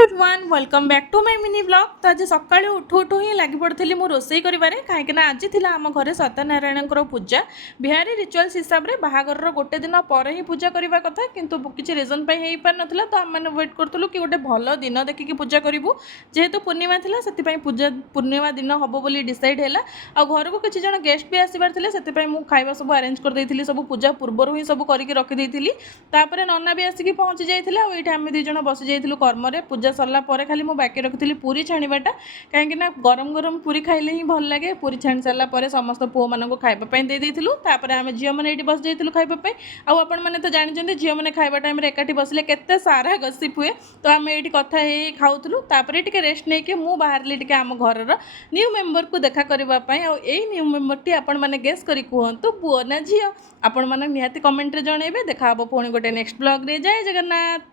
Everyone welcome back to my mini blog. तो आज सका उठू उठू ही लगी पड़ी मु रोसई करें कहीं आज थी आम घर सत्यनारायण पूजा बिहारी रिचुअल्स हिसाब से बाहागर गोटे दिन पर ही पूजा करने कथा किंतु किसी रिजन हो पार ना तो आम मैंने वेट करूँ कि गोटे भल दिन देखिकी पूजा करूँ जेहेतु पूर्णिमा थी से पूजा पूर्णिमा दिन हम बोली डिसाइड है आ घर को किसी जन गेस्ट भी आसबार थे से खाଇବା सब अरेंज कर सब पूजा पूर्वर ही सब करके रखी नना भी आसिक पहुँची जाता और ये आम दुज बसी जाइलु कर्म पूजा सरला पर खाली मु बाकी रखी पूरी छाणीबाटा कहीं गरम गरम पूरी खाइले ही भल लगे। पूरी छाणी सारा पर समस्त पुओ मानक खावाई देदेलु आम झील मैंने ये बस जाइलु खावाई आपण मैंने तो जानते झील मैंने खावा टाइम एकाठी बसले केते सारा गसिप हुए तो आम ये कथा खाऊलु टे रेस्ट नहीं कि मुझे बाहर आम घर न्यू मेम्बर को देखा करने और यही न्यू मेम्बर टी आपण मैंने गेस करी कहतु पुओ ना झील आपण मैंने निहाती कमेंट रे जनइबे। देखा पुणी गोटे नेक्स्ट ब्लॉग रे। जय जगन्नाथ।